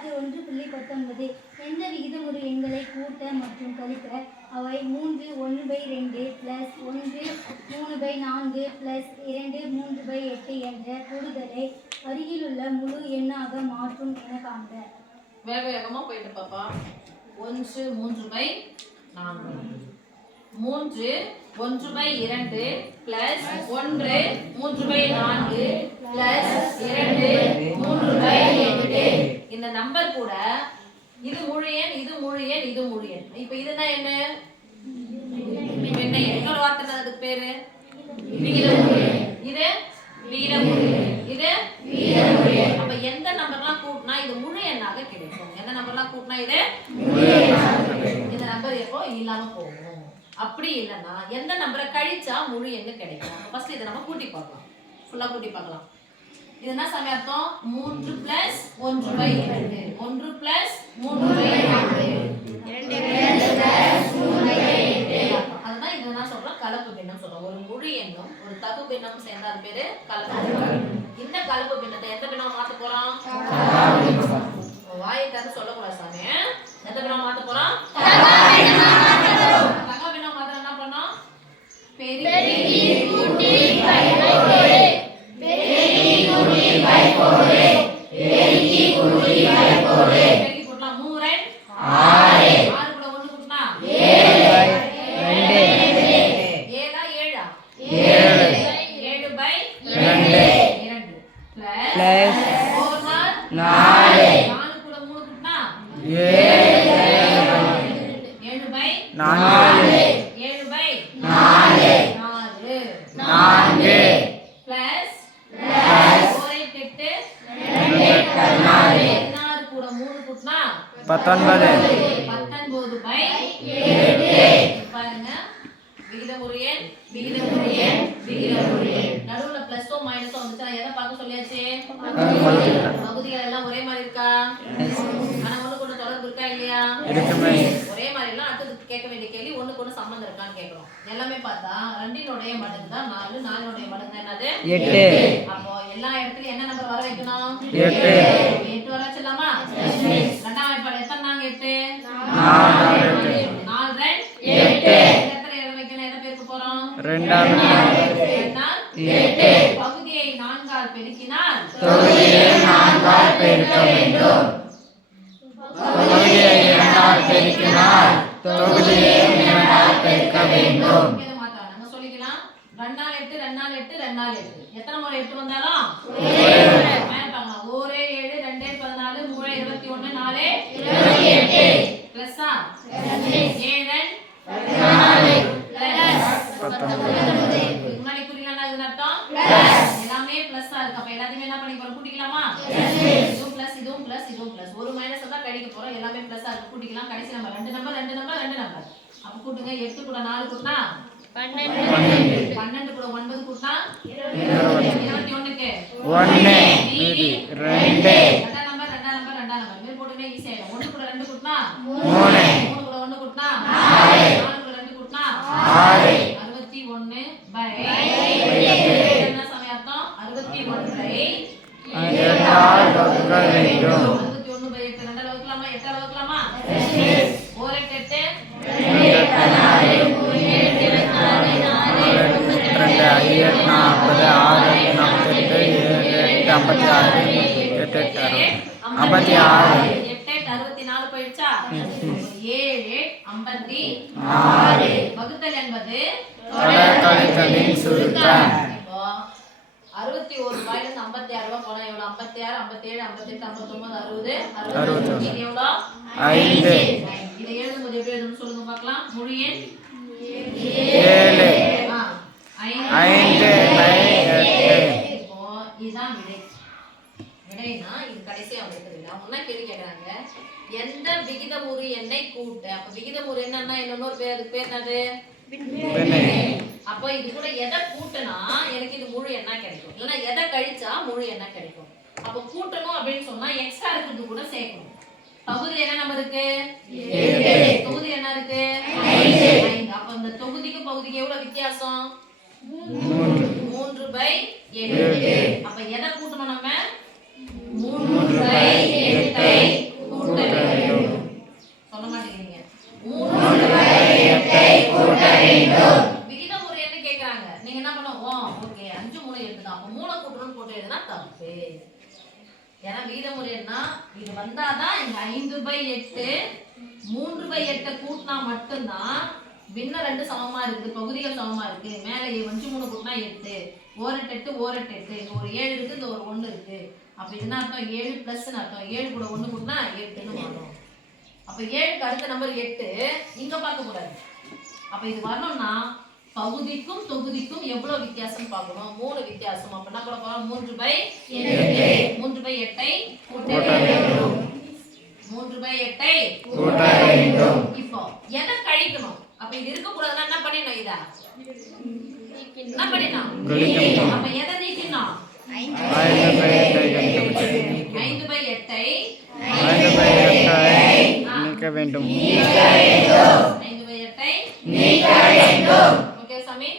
எடுத்துக்காட்டு ஒன்று புள்ளி பத்தொன்பது. எந்த விகிதமுறு எண்களை கூட்ட மற்றும் கழிக்க? அவை மூன்று ஒன்று பை ரெண்டு ப்ளஸ் ஒன்று மூணு பை நான்கு ப்ளஸ் இரண்டு மூன்று பை எட்டு என்ற கூடுதலை அருகிலுள்ள முழு எண்ணாக மாற்றும் என காண்க. வேக வேகமாக போயிட்டு பாப்பா. ஒன்று மூன்று பை நான்கு. மூன்று ஒன்று பை இரண்டு பிளஸ் ஒன்று மூன்று பை நான்கு பிளஸ் இரண்டு மூன்று பை எட்டு. இந்த நம்பர் கூட இது முழு எண் இது முழு எண் இது முழு எண் இப்போ இதுனா என்ன? என்ன இன்னொரு வார்த்தை என்ன அதுக்கு பேரு? இது விகிதமுறு இது அப்ப எந்த நம்பர்லாம் கூட்டினா இது முழு எண்ணாக கிடைக்கும். எந்த நம்பர்லாம் கூட்டினா இது? இந்த நம்பர் எப்போ? இல்லாம போகும். அப்படி இல்லைன்னா எந்த நம்பரை கழிச்சா முழு எண்ணு கிடைக்கும். ஃபர்ஸ்ட் இதை நம்ம கூட்டி பார்க்கலாம். ஃபுல்லா கூட்டி பார்க்கலாம். இது என்ன சாமி அர்த்தம்? மூன்று பிளஸ் ஒன்று பை இரண்டு. ஒன்று பிளஸ் மூன்று பை அதுதான் இது என்ன சொல்றோம் கலப்பு பின்னம் சொல்றோம் ஒரு முழு எண்ணும் ஒரு தகு பின்னம் சேர்ந்தா அது பேரு கலப்பு பின்னம். இந்த கலப்பு பின்னத்தை எந்த பின்னம் மாத்த போறோம்? வாயை தர சொல்லக்கூடாது சாமி. எந்த பின்னம் மாத்த போறோம்? நாலு. கூட மூணு கூட்டினா ஏழு பை. ஏழு பை. நாலு. பிளஸ். எட்டு. பதினாறு கூட மூணு கூட்டினா பத்தொன்பது பத்தொன்பது. விகிதமுறு எண் விகிதமுறு எண் விகிதமுறு எண் நடுவுல பிளஸோ மைனஸோ எதை பார்க்க சொல்லியாச்சு? பகுதிகள். எல்லாம் ஒரே மாதிரி இருக்கா? ஆனா ஒண்ணுக்கு ஒண்ணு தொடர்பு இருக்கா இல்லையா? ஒரே மாதிரி எல்லாம் அடுத்தது கேட்க வேண்டிய கேள்வி ஒண்ணுக்கு ஒண்ணு சம்மந்தம் இருக்கான்னு கேக்குறோம் எல்லாமே பார்த்தா ரெண்டினுடைய மடங்கு தான் நாலு நாலினுடைய மடங்கு என்னது? எட்டு. அப்போ எல்லா இடத்துலயும் என்ன நம்பர் வர வைக்கணும்? எட்டு. எட்டு வர வச்சிடலாமா? ரெண்டாம் எத்தனை நாங்க எட்டு? நான்கால் பெருக்கினால் தொகுதியை நான்கால் பெருக்க வேண்டும். தொகுதியை இரண்டால் பெருக்கினால் தொகுதியை இரண்டால் பெருக்க வேண்டும். ரெண்டால் எட்டு ரெண்டால் எட்டு ரெண்டால் எட்டு. எத்தனை முறை எட்டு வந்தாலும்? ஒரே ஏழு ரெண்டே பதினாலு மூணு இருபத்தி ஒண்ணு நாலு பிளஸ்ஸா? ஏழு. முன்னாடி குறிக்கலாம் இது அர்த்தம் எல்லாமே பிளஸ்ஸா இருக்கு அப்ப எல்லாத்தையுமே என்ன பண்ணி போறோம் கூட்டிக்கலாமா இதுவும் பிளஸ் இதுவும் பிளஸ் இதுவும் பிளஸ் ஒரு மைனஸ் தான் கழிக்க போறோம். எல்லாமே பிளஸ்ஸா இருக்கு. கூட்டிக்கலாம். கடைசி நம்பர் ரெண்டு நம்பர் ரெண்டு நம்பர் ரெண்டு நம்பர் அப்ப கூட்டுங்க. எட்டு கூட நாலு கூட்டினா? பன்னெண்டு. கூட ஒன்பது கூட்டினா? இருபத்தி ஒண்ணுக்கு. ஒன்று மீதி ரெண்டு. ரெண்டாம் நம்பர் ரெண்டாம் நம்பர் ரெண்டாம் நம்பர் மேல் போட்டுமே ஈஸி கூட ரெண்டு கூட்டினா? மூணு. மூணு கூட ஒண்ணு கூட்டினா? நாலு. கூட ரெண்டு கூட்டினா? ஆறு. அறுபத்தி ஒண்ணு பை. என்ன சமயம் அர்த்தம்? அறுபத்தி ஒன்றை எட்டால் வகுக்க வேண்டும் ஐம்பத்தி ஆறு. எட்டு எட்டு அறுபது. ஐம்பத்தி ஆறு. அறுபத்தி நாலு போயிடுச்சா? ஏழு ஐம்பத்தி ஆறு. வகுத்தல் என்பது சுருக்கம். அறுபத்தி ஒரு ரூபாயில இருந்து ஐம்பத்தி ஆறு ரூபாய் போனா எவ்வளவு? ஐம்பத்தி ஆறு ஐம்பத்தி ஏழு ஐம்பத்தி எட்டு ஐம்பத்தி ஒன்பது அறுபது அறுபது எவ்வளோ? ஐந்து. இதை எழுதும்போது எப்படி எழுதணும் சொல்லுங்க பார்க்கலாம். முழு எண்? ஏழு. ஐந்து. விடை விடைனா இது? அவங்க என்ன கேள்வி கேக்குறாங்க? எந்த விகிதமுறு எண்ணை கூட்ட? அப்ப விகிதமுறு என்னன்னா இன்னொரு பேர் அதுக்கு பேர் என்னது? அப்போ இது கூட எதை கூட்டினா எனக்கு இது முழு எண்ணா கிடைக்கும். இல்லைன்னா எதை கழிச்சா முழு எண்ணா கிடைக்கும். அப்போ கூட்டணும் அப்படின்னு சொன்னா எக்ஸ்ட்ரா இருக்கிறது கூட சேர்க்கணும். பகுதி என்ன நம்பர் இருக்கு? தொகுதி என்ன இருக்கு? அப்ப இந்த தொகுதிக்கு பகுதிக்கு எவ்வளவு வித்தியாசம்? பை எட்டு. அப்ப எதை கூட்டணும் நம்ம? மூணு பை எட்டை கூட்ட வேண்டும் சொல்ல மாட்டேங்கிறீங்க. மூணு பை எட்டை கூட்ட வேண்டும் விகிதம் ஒரு என்ன கேக்குறாங்க. நீங்க என்ன பண்ணுவோம்? ஓகே அஞ்சு மூணு எட்டு தான். அப்ப மூணு கூட்டணும் போட்டு எழுதுனா தப்பு. ஏன்னா விகிதம் ஒரு என்ன இது வந்தாதான் இந்த ஐந்து பை எட்டு மூன்று பை எட்டை கூட்டினா மட்டும்தான் பின்ன ரெண்டு சமமா இருக்குது பகுதிகள் சமமா இருக்கு மேல அஞ்சு மூணு கூட்டினா எட்டு ஓரெட்டு எட்டு ஓரெட்டு எட்டு இங்க ஒரு ஏழு இருக்கு இந்த ஒரு ஒண்ணு இருக்கு. அப்ப என்ன அர்த்தம் ஏழு பிளஸ்னு அர்த்தம். ஏழு கூட ஒண்ணு கூட்டினா எட்டுன்னு மாறும் அப்ப ஏழுக்கு அடுத்த நம்பர் எட்டு இங்க பார்க்க கூடாது. அப்ப இது வரணும்னா பகுதிக்கும் தொகுதிக்கும் எவ்வளவு வித்தியாசம் பார்க்கணும்? மூணு வித்தியாசம். அப்ப என்ன போறோம்? மூன்று பை மூன்று பை எட்டை மூன்று பை எட்டை இப்போ எதை கழிக்கணும்? அப்ப இது இருக்க கூடாதுன்னா என்ன பண்ணிடணும் இத? என்ன பண்ணிடணும். அப்ப எதை நீக்கணும் ஐந்து பை எட்டை கழிக்கப்பட்டது ஐந்து பை எட்டை. ஐந்து பை எட்டை நீக்க வேண்டும். பை எட்டை. ஓகே சாமி